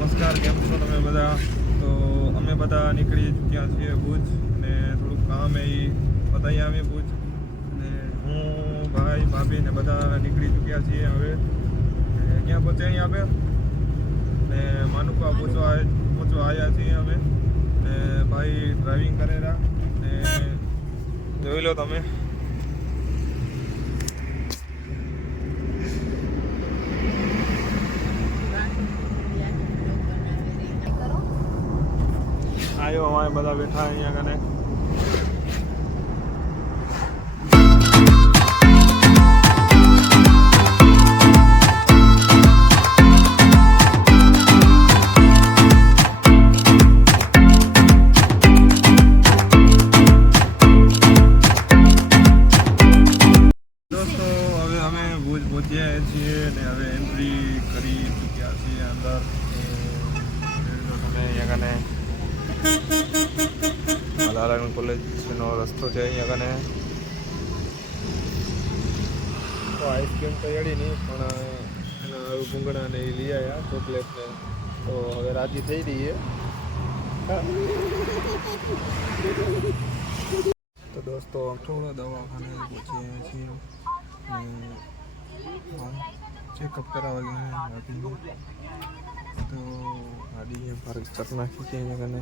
નમસ્કાર, કેમ છો તમે બધા? તો અમે બધા નીકળી ચૂક્યા છીએ ભુજ ને થોડુંક કામ એ બતાવી આવીએ ભુજ. ને હું, ભાઈ, ભાભી ને બધા નીકળી ચૂક્યા છીએ હવે. ક્યાં પહોંચ્યા અહીં આપણે ને માનુકા પહોંચવા પહોંચવા આવ્યા છીએ અમે. ને ભાઈ ડ્રાઇવિંગ કરેલા. ને જોઈ લો તમે. આવ્યો અમારે બધા બેઠા અહીંયા કને દોસ્તો હવે અમે ભુજ પહોંચ્યા છીએ ને હવે એન્ટ્રી કરી ચૂક્યા છીએ અંદર તો તમે અહીંયા કને મલાલાન કોલેજનો રસ્તો છે અહીંયા કને તો આઈસ્ક્રીમ તો એડી નહીં પણ એના ભૂંગળા ને એ લઈ આવ્યા ચોકલેટ ને તો હવે રાજી થઈ રહી તો દોસ્તો થોડા દવાખાને પહોંચીએ છીએ ચેકઅપ કરાવવા ગયા ગાડીનું તો ગાડી પાર્ક કરી નાખી છે અહીંયા કને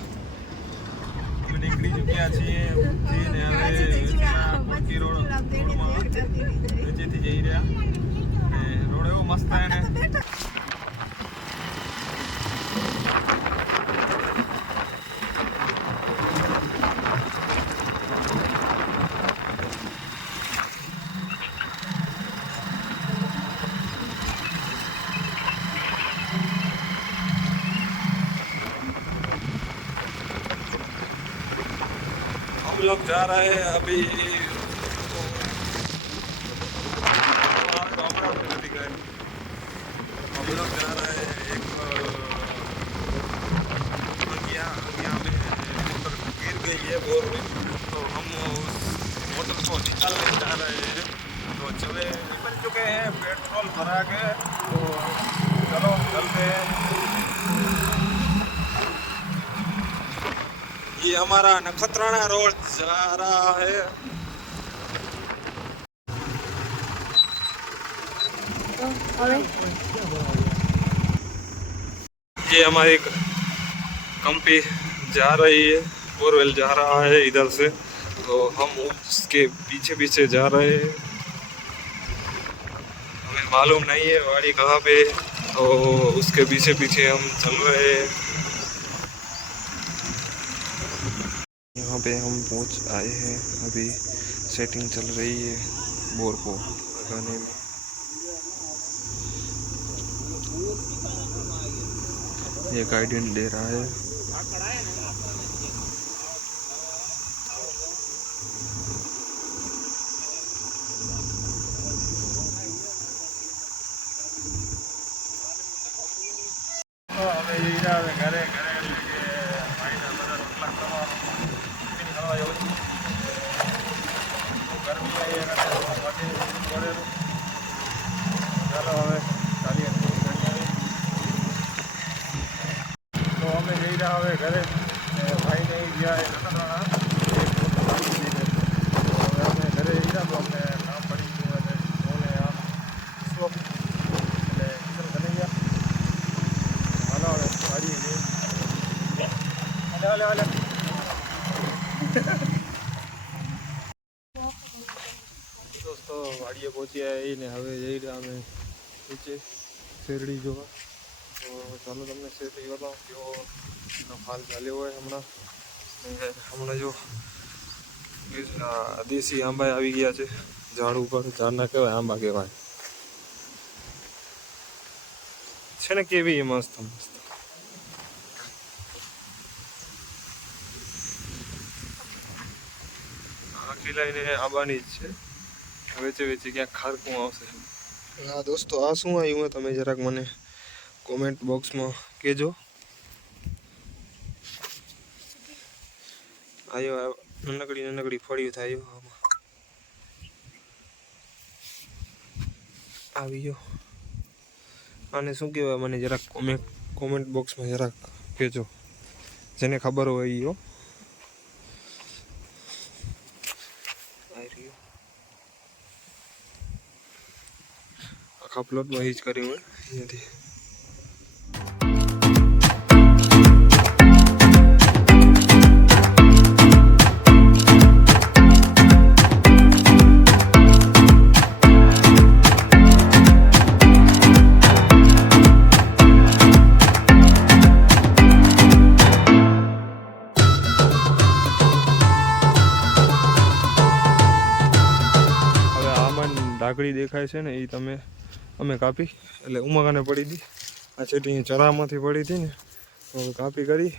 ચૂક્યા છીએ. ને હવે રોડ રોડમાં નીચેથી જઈ રહ્યા રોડ એવો મસ્ત છે हम लोग जा रहे हैं अभी। हम लोग जा रहे हैं एक बगिया बगिया में मोटर गिर गई है बोर में तो हम मोटर को निकालने जा रहे हैं। तो चले, निकल चुके हैं, पेट्रोल भरा के तो चलो चलते हैं ये हमारा नखत्राना रोड जा रहा है। ये हमारी कंपनी जा रही है बोरवेल जा रहा है इधर से। तो हम उसके पीछे पीछे जा रहे हैं। हमें मालूम नहीं है गाड़ी कहाँ पे तो उसके पीछे पीछे हम चल रहे हैं। यहाँ पे हम पहुँच आए हैं। अभी सेटिंग चल रही है बोर को लगाने में। ये गाइडेंस दे रहा है। तो घरे घरे રહ્યા હવે ઘરે ને ભાઈને ઈ ગયા એ નખત્રાણા તો હવે અમે ઘરે જઈ રહ્યા તો અમને કામ પડી ગયું એટલે ફોને આમ શોપ એટલે કિશન કનૈયા હાલો હવે વાડીએ જઈએ હાલે હાલે હાલે દોસ્તો વાડીએ પહોંચ્યા એ ને હવે જઈ રહ્યા અમે નીચે શેરડી જોવા તો ચાલો તમને શેર થઈ ગયો કેવો ફાલ ચાલ્યો હોય હમણાં? હમણાં જો દેશી આંબા આવી ગયા છે. ઝાડ ઉપર ઝાડના કહેવાય, આંબા કહેવાય. છે ને કેવી મસ્ત મસ્ત. આખી લઈને આંબાની જ છે. વેચે વેચે ક્યાંક ખારકું આવશે. હા દોસ્તો, આ શું આવ્યું તમે જરાક મને? કોમેન્ટ બોક્સમાં કહેજો. આવ્યો નાનકડી નાનકડી ફળિયું થાય આવી ગયો. આને શું કહેવાય, મને જરાક કોમેન્ટ કોમેન્ટ બોક્સમાં જરાક કહેજો. જેને ખબર હોય રહ્યો. આખા પ્લોટમાં એ જ કર્યું હોય અહીંયાથી. આમાં દેખાય છે ને એ તમે, અમે કાપી. એટલે ઉમાકાને પડી હતી આ છેટી અહીં ચરામાંથી પડી હતી ને, તો કાપી કરી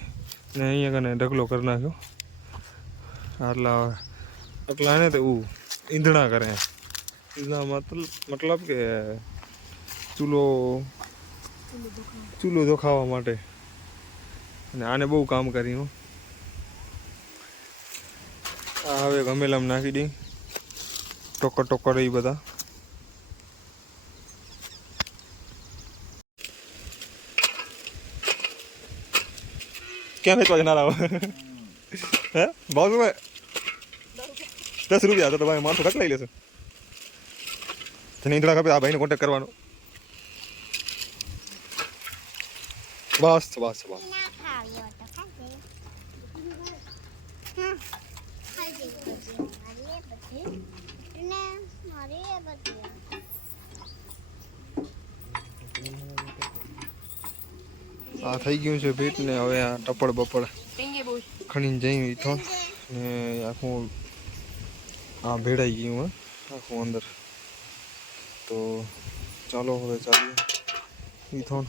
ને અહીંયા કને ઢગલો કરી નાખ્યો. આટલા આટલા ને તો ઈંધણા કરે. ઈંધણા મતલબ મતલબ કે ચૂલો ચૂલો દોખાવા માટે. અને આને બહુ કામ કર્યું આ હવે ગમેલામાં નાખી દઈ. ટોકર ટોકર એ બધા. ક્યાં વેચવા જનાર આવો હે ભાવ શું દસ રૂપિયા તો તમારે માણસો ઘટ લઈ લેશે. તને ઈંધણા ખપે આ ભાઈને કોન્ટેક્ટ કરવાનો. બસ બસ બસ. મારી એ બધી ને મારી એ બધી આ થઈ ગયું છે ભીટ ને હવે આ ટપડ બપડ ખણીને જઈ ઈથો. ને આખું આ ભેડાઈ ગયું, હે. આખું અંદર. તો ચાલો હવે ચાલીએ. ઈથોન